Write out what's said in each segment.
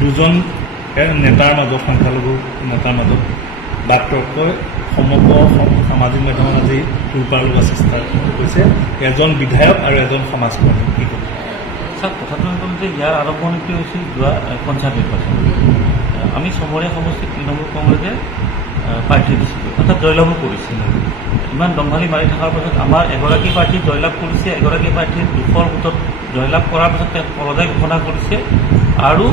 দুজন নেতাৰ মাজত সংখ্যালঘু নেতাৰ মাজত বাক তৰ্কই সমগ্ৰ সামাজিক মাধ্যমত আজি তোলপাৰ লোৱাৰ চেষ্টা কৰিছে এজন বিধায়ক আৰু এজন সমাজকৰ্মী কি ক'ব স্যাৰ কথাটো হ'ল যে ইয়াৰ আৰম্ভণিটো হৈছিল যোৱা পঞ্চায়ত নিৰ্বাচন আমি চমৰীয়া সমষ্টিত তৃণমূল কংগ্ৰেছে প্ৰাৰ্থী দিছিলোঁ অৰ্থাৎ জয়লাভো কৰিছিল ইমান দম্ভালি মাৰি থকাৰ পাছত আমাৰ এগৰাকী প্ৰাৰ্থী জয়লাভ কৰিছে এগৰাকী প্ৰাৰ্থীয়ে 200 ভোটত জয়লাভ কৰাৰ পাছত তেওঁ পৰাজয় ঘোষণা কৰিছে আৰু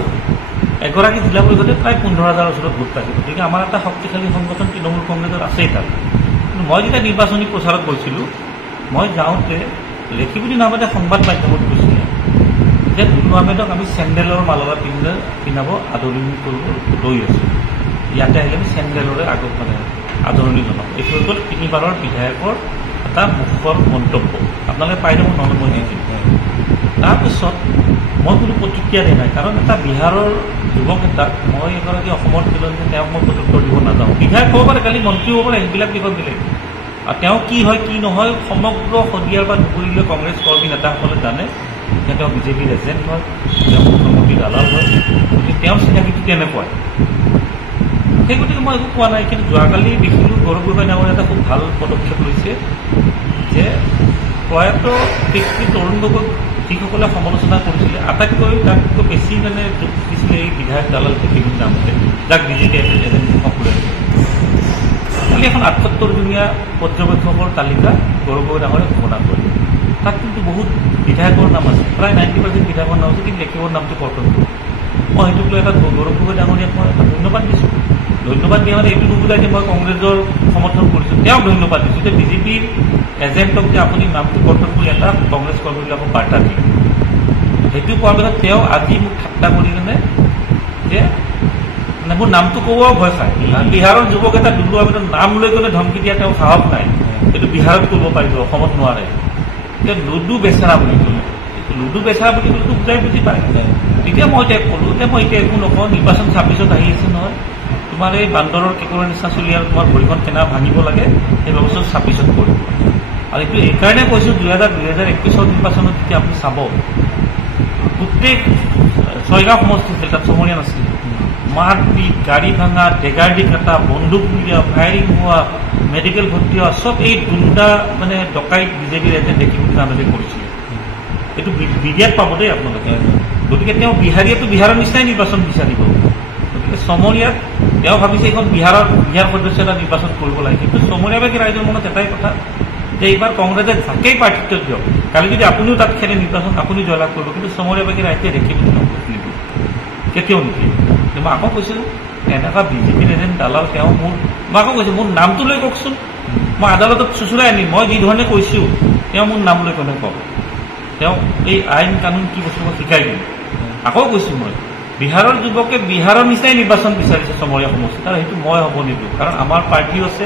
এগৰাকী জিলা পৰিষদে প্ৰায় 15,000 ওচৰত ভোট পাইছে গতিকে আমাৰ এটা শক্তিশালী সংগঠন তৃণমূল কংগ্ৰেছৰ আছেই তাত কিন্তু মই যেতিয়া নিৰ্বাচনী প্ৰচাৰত গৈছিলোঁ মই যাওঁতে লেখিবুলি নামতে সংবাদ মাধ্যমত কৈছিলে যে দুলু আহমেদক আমি চেণ্ডেলৰ মালৱা পিন্ধাব আদৰণি কৰিব লৈ আছোঁ ইয়াতে আহিলে আমি চেণ্ডেলৰে আগত মানে আদৰণি জনাম এইটো হৈ গ'ল 3বাৰৰ বিধায়কৰ এটা মুখৰ মন্তব্য আপোনালোকে পাই যাব নহ'লে মই নিদিম তাৰপিছত মই কোনো প্ৰতিক্ৰিয়া দিয়া নাই কাৰণ এটা বিহাৰৰ যুৱক এটাক মই এগৰাকী অসমৰ তিলনি তেওঁক মই প্ৰত্যুত্তৰ দিব নাযাওঁ বিধায়ক হ'ব পাৰে কালি মন্ত্ৰী হ'ব পাৰে সেইবিলাক বিষয় বেলেগ আৰু তেওঁ কি হয় কি নহয় সমগ্ৰ শদিয়াৰ বা ধুবুৰীলৈ কংগ্ৰেছ কৰ্মী নেতাসকলে জানে যে তেওঁ বিজেপিৰ এজেণ্ট হয় তেওঁ মুখ্যমন্ত্ৰী দালাল হয় গতিকে তেওঁৰ চিনাকিটো তেনেকুৱাই সেই গতিকে মই একো কোৱা নাই কিন্তু যোৱাকালি দেখিলোঁ গৌৰৱ গগৈ ডাঙৰীয়াই এটা খুব ভাল পদক্ষেপ লৈছে যে প্ৰয়াত ব্যক্তি তৰুণ গগৈক যিসকলে সমালোচনা কৰিছিলে আটাইতকৈ তাতকৈ বেছি মানে যোগ দিছিলে এই বিধায়ক দালাল বিভিন্ন নামতে যাক বিজেপি এজেণ্ট সকলোৱে কালি এখন 78জনীয়া পৰ্যবেক্ষকৰ তালিকা গৌৰৱ গগৈ ডাঙৰীয়াই ঘোষণা কৰিলে তাত কিন্তু বহুত বিধায়কৰ নাম আছে প্ৰায় 90% বিধায়কৰ নাম আছে কিন্তু লেখিবৰ নামটো কৰ্তন কৰোঁ মই সেইটোক লৈ এটা গৌৰৱ গগৈ ডাঙৰীয়াক মই এটা ধন্যবাদ দিছোঁ ধন্যবাদ দিয়া মানে এইটো নুবুজায় যে মই কংগ্ৰেছৰ সমৰ্থন কৰিছোঁ তেওঁক ধন্যবাদ দিছোঁ যে বিজেপিৰ এজেণ্টক যে আপুনি নামটো কৰ্তন কৰি এটা কংগ্ৰেছ কৰ্মীবিলাকক বাৰ্তা দিয়ে সেইটো কোৱাৰ পিছত তেওঁ আজি মোক ঠাট্টা কৰি কিনে যে মানে মোৰ নামটো ক'ব ভয় খায় বিহাৰৰ যুৱক এটা দুলু আহমেদৰ নাম লৈ গ'লে ধমকি দিয়া তেওঁ সাহস নাই সেইটো বিহাৰত কৰিব পাৰিব অসমত নোৱাৰে যে লুডু বেচেৰা বুলি ক'লে লুডু বেচেৰা বুলি ক'লেতো বুজাই বুজি পায় তেতিয়া মই তেওঁক ক'লোঁ যে মই এতিয়া একো নকওঁ নিৰ্বাচন 26ত আহি আছে নহয় তোমাৰ এই বান্দৰৰ কেঁকুৰৰ নিচিনা চলি আৰু তোমাৰ ভৰিখন কেনে ভাঙিব লাগে সেই ব্যৱস্থা 26ত কৰিব আৰু এইটো এইকাৰণে কৈছোঁ 2021 নিৰ্বাচনত যেতিয়া আপুনি চাব গোটেই 6 গাঁও সমষ্টি আছিল তাত চমৰীয়া নাছিল মাৰপিট গাড়ী ভাঙা ডেগাৰ দি কাটা বন্দুক উলিওৱা ফায়াৰিং হোৱা মেডিকেল ভৰ্তি হোৱা চব এই গুণ্ডা মানে ডকাইত বিজেপিৰ এজেণ্ট দেখিবলৈ নামতে কৰিছিলে এইটো বিডিয়াত পাব দেই আপোনালোকে গতিকে তেওঁ বিহাৰীয়েতো বিহাৰৰ নিচিনাই নিৰ্বাচন বিচাৰিব গতিকে চমৰীয়াত তেওঁ ভাবিছে এইখন বিহাৰ সদস্য এটা নিৰ্বাচন কৰিব লাগে কিন্তু চমৰীয়াবাসী ৰাইজৰ মনত এটাই কথা যে এইবাৰ কংগ্ৰেছে যাকেই প্ৰাৰ্থিত্ব দিয়ক কালি যদি আপুনিও তাত খেলে নিৰ্বাচন আপুনি জয়লাভ কৰিব কিন্তু চমৰীয়াবাসী ৰাইজে দেখিবলৈ নিদিব কেতিয়াও নিদিয়ে মই আকৌ কৈছোঁ এনেকুৱা বিজেপিৰ এজেণ্ট দালাল তেওঁ মই আকৌ কৈছোঁ মোৰ নামটো লৈ কওকচোন মই আদালতত চুচুৰাই আনিম মই যি ধৰণে কৈছোঁ তেওঁ মোৰ নাম লৈ কোনে কওক তেওঁ এই আইন কানুন কি বস্তু মই শিকাই দিম আকৌ কৈছোঁ মই বিহাৰৰ যুৱকে বিহাৰৰ নিচিনাই নিৰ্বাচন বিচাৰিছে চমৰীয়া সমষ্টিত আৰু সেইটো মই হ'ব নিদিওঁ কাৰণ আমাৰ পাৰ্টিও আছে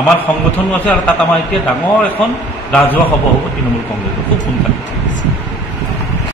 আমাৰ সংগঠনো আছে আৰু তাত আমাৰ এতিয়া ডাঙৰ এখন ৰাজহুৱা সভা হ'ব তৃণমূল কংগ্ৰেছৰ খুব সোনকালে